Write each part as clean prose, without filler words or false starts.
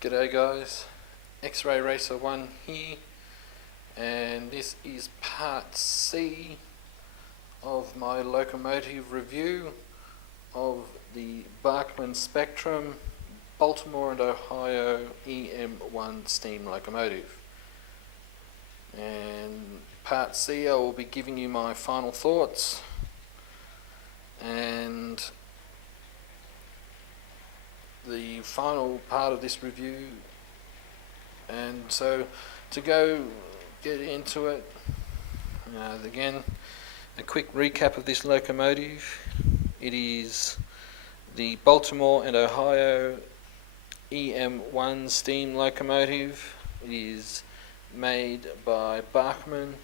G'day guys, X-Ray Racer 1 here, and this is part C of my locomotive review of the Bachmann Spectrum Baltimore and Ohio EM-1 steam locomotive. And part C, I will be giving you my final thoughts and the final part of this review. And so to go get into it, again, a quick recap of this locomotive. It is the Baltimore and Ohio EM-1 steam locomotive. It is made by Bachmann.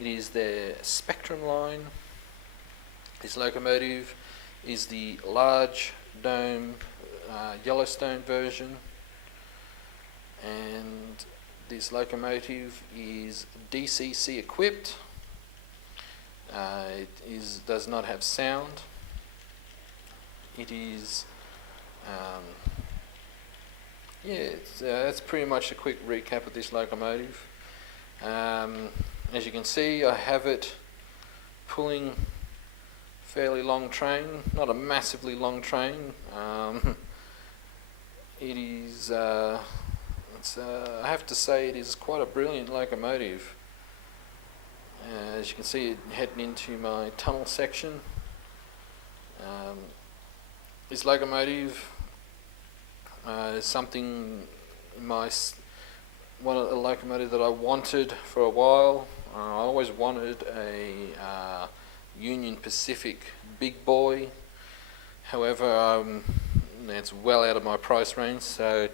It is their Spectrum line. This locomotive is the large dome Yellowstone version, and this locomotive is DCC equipped. It does not have sound. It is that's pretty much a quick recap of this locomotive. As you can see, I have it pulling fairly long train, not a massively long train. It is, I have to say, it is quite a brilliant locomotive. As you can see, it heading into my tunnel section. This locomotive is something one of the locomotive that I wanted for a while. I always wanted a Union Pacific big boy. However, it's well out of my price range, so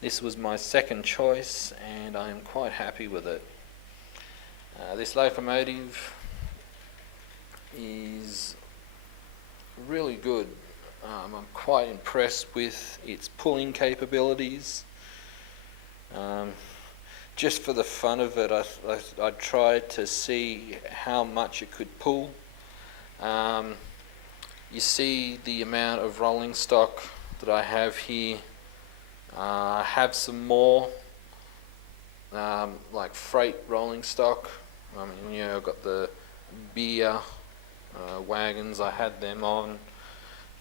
this was my second choice, and I am quite happy with it. This locomotive is really good. I'm quite impressed with its pulling capabilities. Just for the fun of it, I tried to see how much it could pull. You see the amount of rolling stock that I have here. I have some more like freight rolling stock. I mean, I've got the beer wagons, I had them on,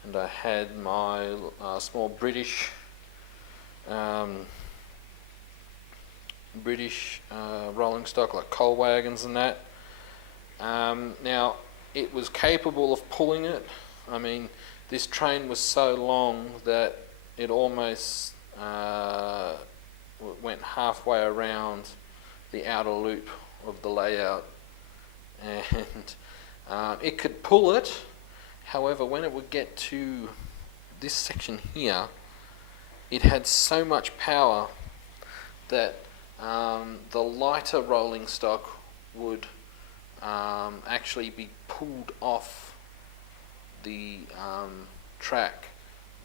and I had my small British rolling stock, like coal wagons and that. Now, it was capable of pulling it. I mean, this train was so long that it almost went halfway around the outer loop of the layout, and it could pull it. However, when it would get to this section here, it had so much power that the lighter rolling stock would actually be pulled off the track.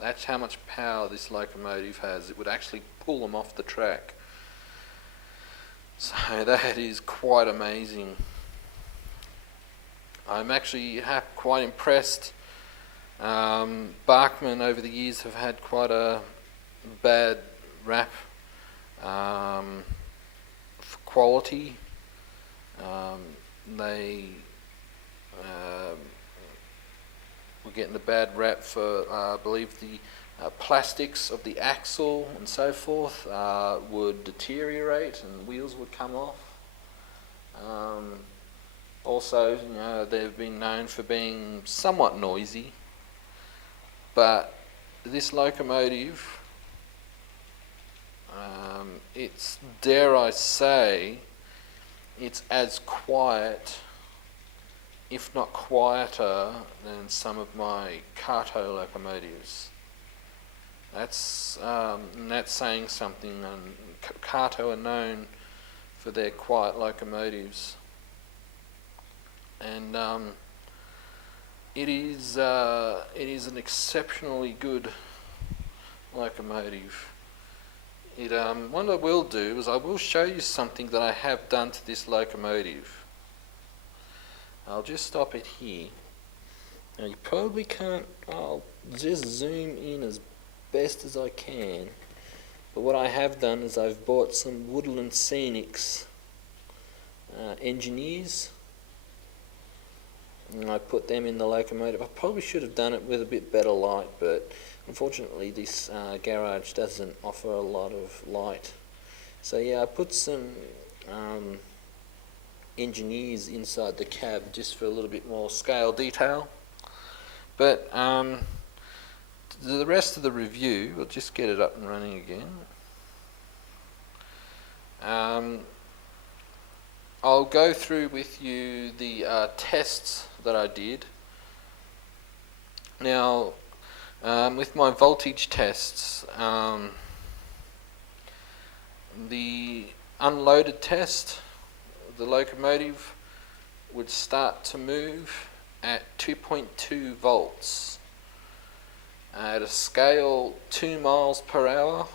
That's how much power this locomotive has. It would actually pull them off the track. So that is quite amazing. I'm actually quite impressed. Bachmann over the years have had quite a bad rap for quality. They were getting a bad rap for, I believe, the plastics of the axle and so forth would deteriorate and wheels would come off. Also, they've been known for being somewhat noisy, but this locomotive, it's, dare I say, it's as quiet, if not quieter, than some of my Kato locomotives. That's saying something, and Kato are known for their quiet locomotives. And it is an exceptionally good locomotive. What I will do is I will show you something that I have done to this locomotive. I'll just stop it here. Now you probably can't, I'll just zoom in as best as I can. But what I have done is I've bought some Woodland Scenics engineers, and I put them in the locomotive. I probably should have done it with a bit better light, but unfortunately this garage doesn't offer a lot of light. So yeah, I put some engineers inside the cab just for a little bit more scale detail. But the rest of the review, we'll just get it up and running again. I'll go through with you the tests that I did. Now, with my voltage tests, the unloaded test, the locomotive would start to move at 2.2 volts. At a scale 2 miles per hour,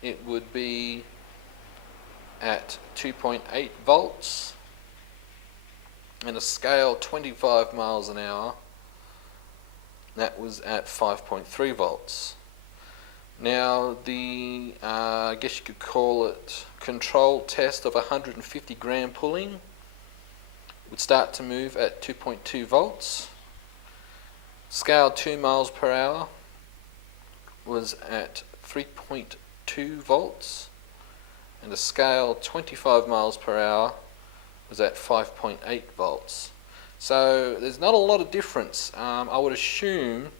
it would be at 2.8 volts, and a scale 25 miles an hour, that was at 5.3 volts. Now the, I guess you could call it control test of 150 gram pulling would start to move at 2.2 volts. Scale 2 miles per hour was at 3.2 volts, and the scale 25 miles per hour was at 5.8 volts. So there's not a lot of difference. I would assume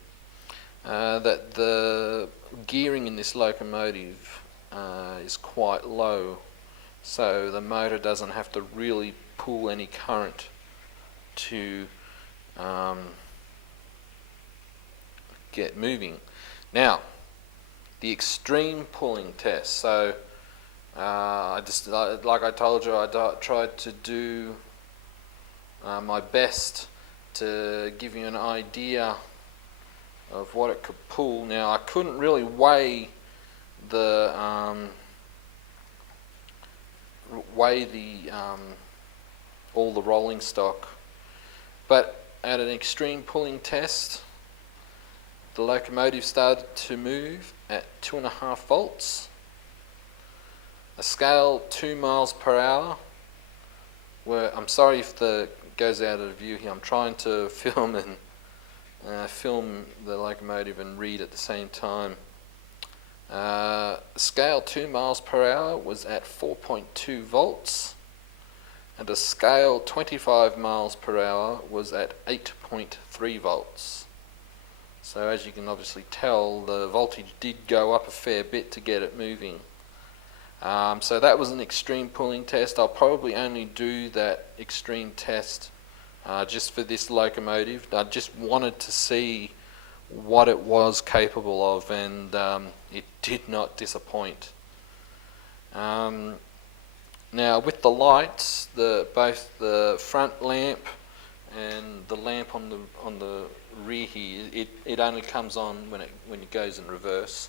that the gearing in this locomotive is quite low, so the motor doesn't have to really pull any current to get moving. Now, the extreme pulling test. So like I told you, I tried to do my best to give you an idea of what it could pull. Now, I couldn't really weigh the all the rolling stock, but at an extreme pulling test, the locomotive started to move at 2.5 volts. A scale 2 miles per hour, where, I'm sorry if the goes out of view here, I'm trying to film and film the locomotive and read at the same time. Scale 2 miles per hour was at 4.2 volts, and a scale 25 miles per hour was at 8.3 volts. So as you can obviously tell, the voltage did go up a fair bit to get it moving. So that was an extreme pulling test. I'll probably only do that extreme test just for this locomotive. I just wanted to see what it was capable of, and it did not disappoint. Now with the lights, both the front lamp and the lamp on the rear here, it only comes on when it goes in reverse.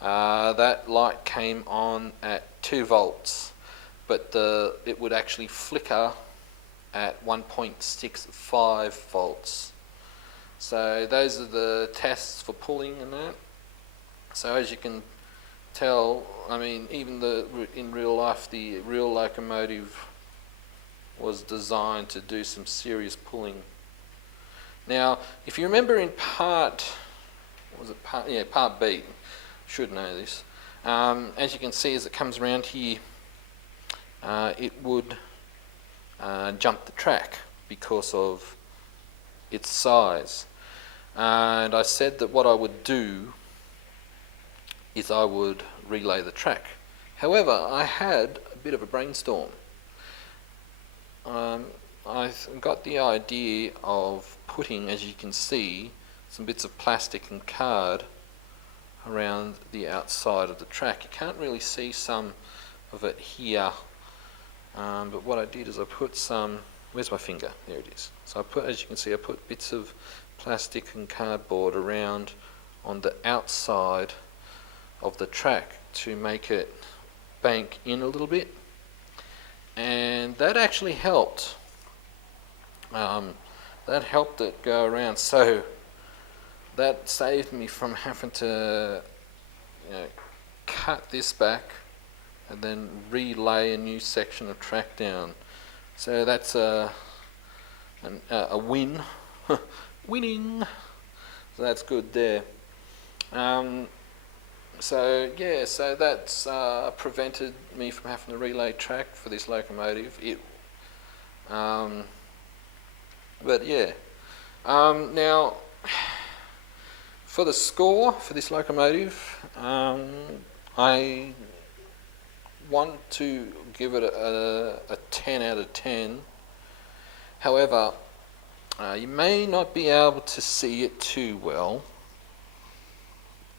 That light came on at 2 volts, but it would actually flicker at 1.65 volts. So those are the tests for pulling and that. So as you can tell, I mean, even in real life, the real locomotive was designed to do some serious pulling. Now, if you remember in part B, should know this. As you can see, as it comes around here, it would jump the track because of its size. And I said that what I would do is I would relay the track. However, I had a bit of a brainstorm. I got the idea of putting, as you can see, some bits of plastic and card around the outside of the track. You can't really see some of it here, but what I did is I put some, where's my finger? There it is. So I put, as you can see, I put bits of plastic and cardboard around on the outside of the track to make it bank in a little bit, and that actually helped. That helped it go around, so that saved me from having to cut this back and then relay a new section of track down. So that's a win. Winning. So that's good there. So yeah, so that's prevented me from having to relay track for this locomotive. But yeah. Now, for the score for this locomotive, I want to give it a 10 out of 10. However, you may not be able to see it too well,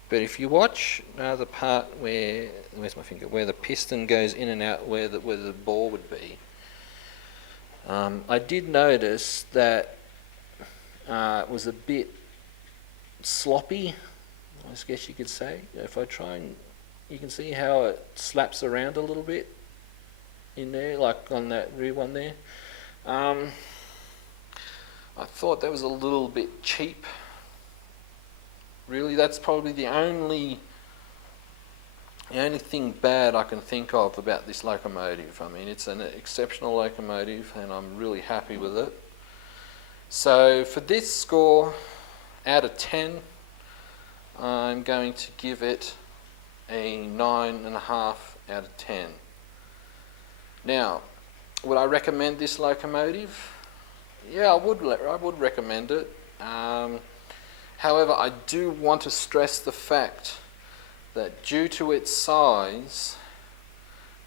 but if you watch the part where's my finger, where the piston goes in and out, where the bore would be, I did notice that it was a bit sloppy, I guess you could say. If I try and, you can see how it slaps around a little bit in there, like on that rear one there. I thought that was a little bit cheap. Really, that's probably the only thing bad I can think of about this locomotive. I mean, it's an exceptional locomotive and I'm really happy with it. So for this score, out of 10, I'm going to give it a 9.5 out of 10. Now, would I recommend this locomotive? Yeah, I would recommend it. However, I do want to stress the fact that due to its size,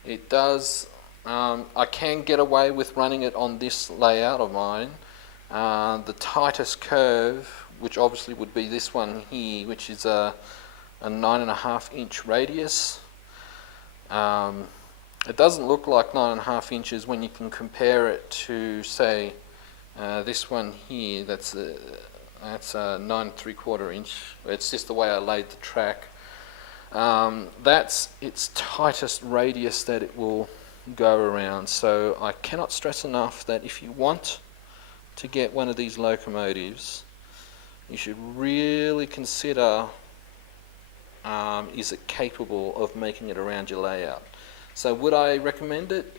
it does, I can get away with running it on this layout of mine. The tightest curve, which obviously would be this one here, which is a 9.5 inch radius. It doesn't look like 9.5 inches when you can compare it to, say, this one here. That's a 9.75 inch. It's just the way I laid the track. That's its tightest radius that it will go around. So I cannot stress enough that if you want to get one of these locomotives, you should really consider, is it capable of making it around your layout. So would I recommend it?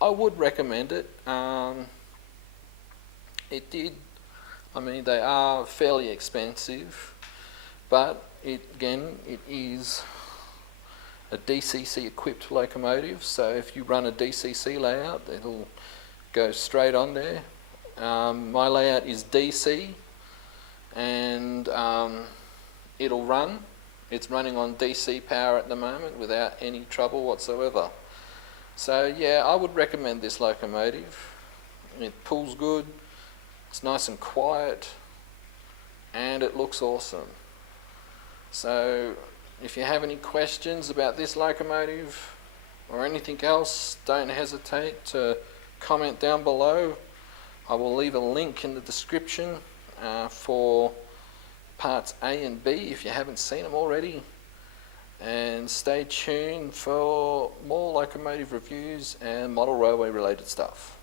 I would recommend it. I mean, they are fairly expensive, but it is a DCC equipped locomotive, so if you run a DCC layout, it'll go straight on there. My layout is DC, and it'll run. It's running on DC power at the moment without any trouble whatsoever. So yeah, I would recommend this locomotive. It pulls good, it's nice and quiet, and it looks awesome. So if you have any questions about this locomotive or anything else, don't hesitate to comment down below. I will leave a link in the description for parts A and B if you haven't seen them already. And stay tuned for more locomotive reviews and model railway related stuff.